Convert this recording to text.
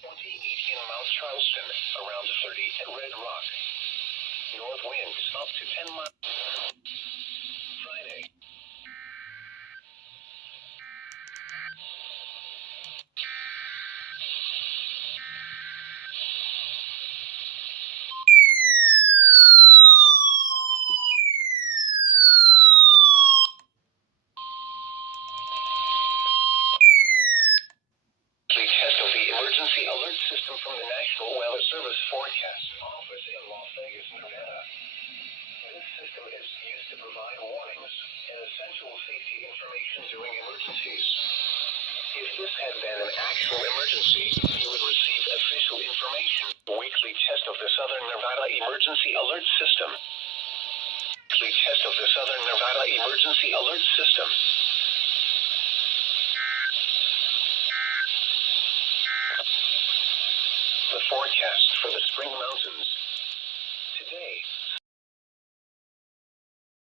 Mount Charleston, around 30 at Red Rock. North winds up to 10 miles. Friday. Test of the emergency alert system from the National Weather Service Forecast Office in Las Vegas, Nevada. This system is used to provide warnings and essential safety information during emergencies. If this had been an actual emergency, you would receive official information. Weekly test of the Southern Nevada Emergency Alert System. Weekly test of the Southern Nevada Emergency Alert System. The forecast for the Spring Mountains.